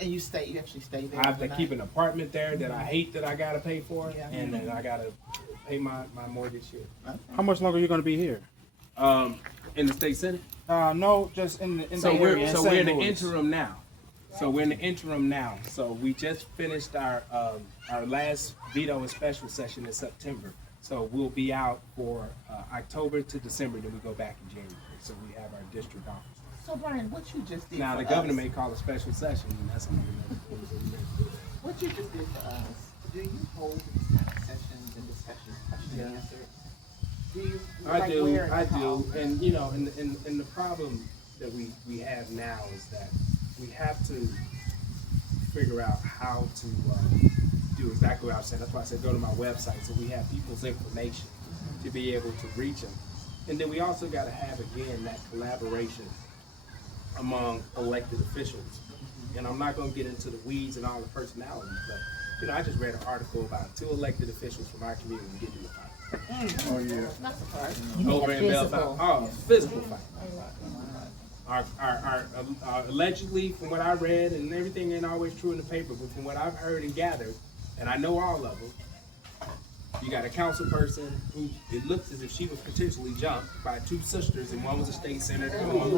And you actually stay there? I have to keep an apartment there that I hate that I gotta pay for, Yeah. and then I gotta pay my mortgage here. How much longer are you going to be here? In the state senate. No, just in the So area. we're in the Louis. interim now. So we're in the interim now. So we just finished our last veto and special session in September. So we'll be out for October to December. Then we go back in January. So we have our district office. So Brian, what you just did Now for the governor us, may call a special session, and that's another. what you just did for us, do you hold these kind of sessions and discussions, question and answer? Do you? I like do, where and I how? do, and you know, and the problem that we have now is that we have to figure out how to do exactly what I was saying. That's why I said go to my website so we have people's information to be able to reach them, and then we also got to have again that collaboration among elected officials. And I'm not going to get into the weeds and all the personalities, but you know, I just read an article about 2 elected officials from our community getting in a fight. Oh, yeah. Not surprised. Over in Belleville. Oh, physical fight. Our allegedly, from what I read, and everything ain't always true in the paper, but from what I've heard and gathered, and I know all of them, you got a council person who it looks as if she was potentially jumped by 2 sisters, and one was a state senator. And one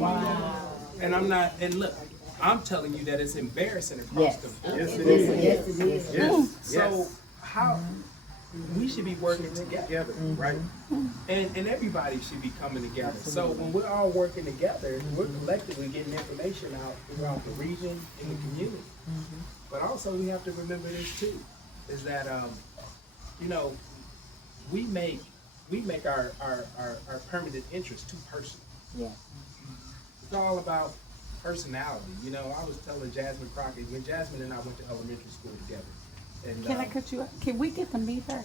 was and I'm not. And look, I'm telling you that it's embarrassing across the board. Yes, it is. Yes, it is. Yes. So how we should be working together, right? And everybody should be coming together. So when we're all working together, we're collectively getting information out throughout the region and the community. But also we have to remember this too, is that you know, we make our permanent interest too personal. Yeah. It's all about personality. You know, I was telling Jasmine Crockett, when Jasmine and I went to elementary school together. And, Can I cut you off? Can we get to meet her?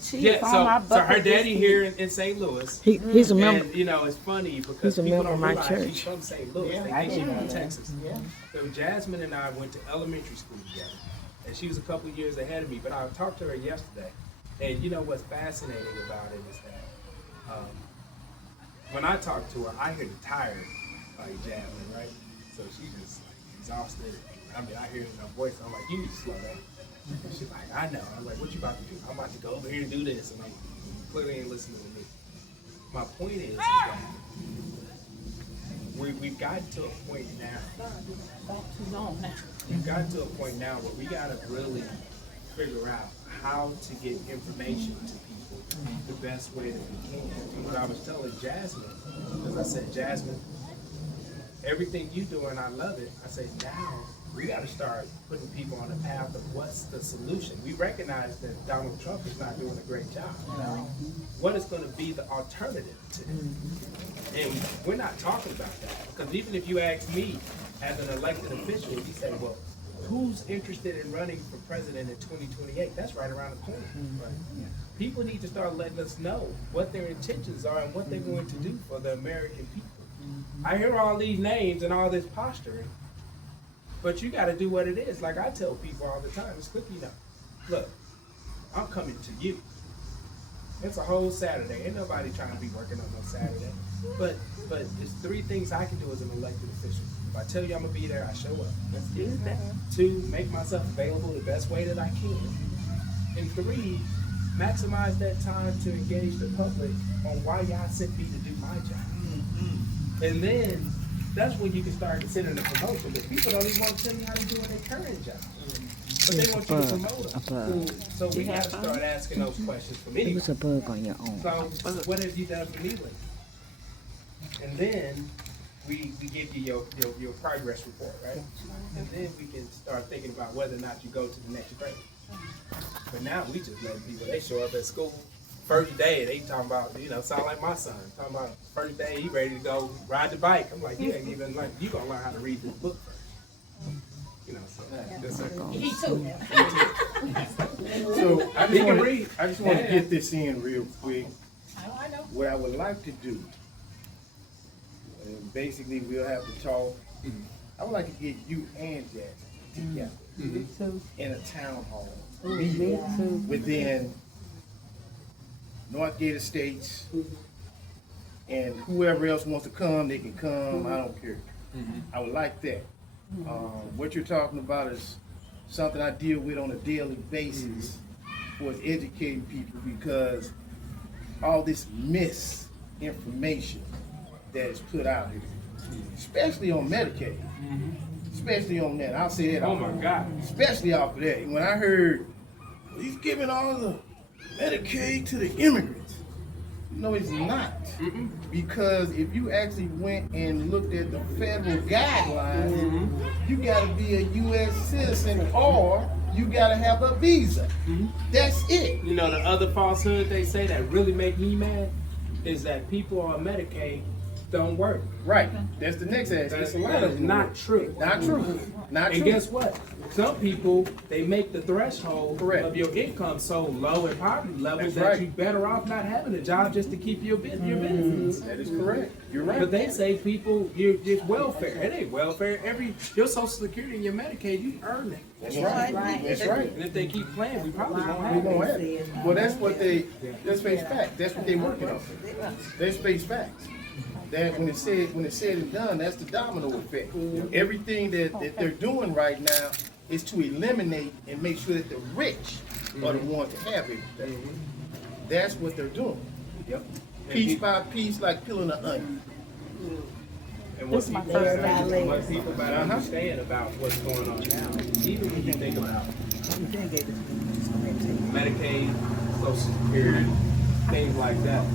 She yeah, is on my so her bucket daddy list. here in St. Louis. He's a member. And you know, it's funny because He's a people member don't of my realize church. she's from St. Louis. Yeah, They I think she's didn't from know that. Texas. Yeah. So Jasmine and I went to elementary school together, and she was a couple years ahead of me. But I talked to her yesterday, and you know what's fascinating about it is that when I talk to her, I hear the tired like Jasmine, right? So she's just like exhausted. I mean, I hear it in her voice. I'm like, you need to slow down. And she's like, I know. I'm like, what you about to do? I'm about to go over here and do this, and I'm clearly ain't listening to me. My point is that we've gotten to a point now. We've gotten to a point now where we gotta really figure out how to get information to people the best way that we can. And what I was telling Jasmine, because I said, Jasmine, everything you doing, I love it. I say now we got to start putting people on the path of what's the solution. We recognize that Donald Trump is not doing a great job. What is going to be the alternative to it? And we're not talking about that, because even if you ask me as an elected official, you say, well, who's interested in running for president in 2028? That's right around the corner. People need to start letting us know what their intentions are and what they're going to do for the American people. I hear all these names and all this posturing, but you got to do what it is. Like I tell people all the time, it's cookie dough. Look, I'm coming to you. It's a whole Saturday. Ain't nobody trying to be working on no Saturday. But it's 3 things I can do as an elected official. If I tell you I'm gonna be there, I show up. That's it. 2, make myself available the best way that I can. And 3, maximize that time to engage the public on why y'all sent me to do my job. And then that's when you can start considering the promotion. But people don't even want to tell you how to do their current job. But they want you to promote them. So we have to start asking those questions from It anyone. was a bug on your own. So what have you done for me lately? And then we give you your progress report, right? And then we can start thinking about whether or not you go to the next grade. But now we just let people, they show up at school, first day, they talking about, you know, sound like my son, talking about first day, he ready to go ride the bike. I'm like, you ain't even like, you gonna learn how to read this book first. You know, so that's it. He too. So I He just can want read. to get this in real quick. I know. What I would like to do, and basically we'll have to talk. I would like to get you and Jackson together in a town hall meeting within Northgate Estates, and whoever else wants to come, they can come. I don't care. I would like that. What you're talking about is something I deal with on a daily basis was educating people because all this misinformation that is put out here, especially on Medicaid, especially on that. I'll say that. Oh my God. Especially off of that. When I heard he's giving all the Medicaid to the immigrants. No, it's not. Because if you actually went and looked at the federal guidelines, you gotta be a U.S. citizen or you gotta have a visa. That's it. You know, the other falsehood they say that really make me mad is that people on Medicaid don't work. Right. That's the next aspect. That's It's a lot of them not work. true. Not true. Not And true. guess what? Some people, they make the threshold Correct. of your income so low in poverty levels That's that right. you're better off not having a job just to keep your benefits. That is correct. You're right. But they say people, it's welfare. It ain't welfare. Your Social Security and your Medicaid, you earn it. That's right. That's right. And if they keep playing, we probably won't We have gonna it. have it. Well, let's face facts. That's what they're working on. Let's face facts. That when it's said and done, that's the domino effect. Everything that they're doing right now is to eliminate and make sure that the rich are the ones to have everything. That's what they're doing. Yep. Piece by piece, like peeling an onion. And what This is my people, first what people gotta understand about what's going on now, even when you think about Medicaid, Social Security, things like that.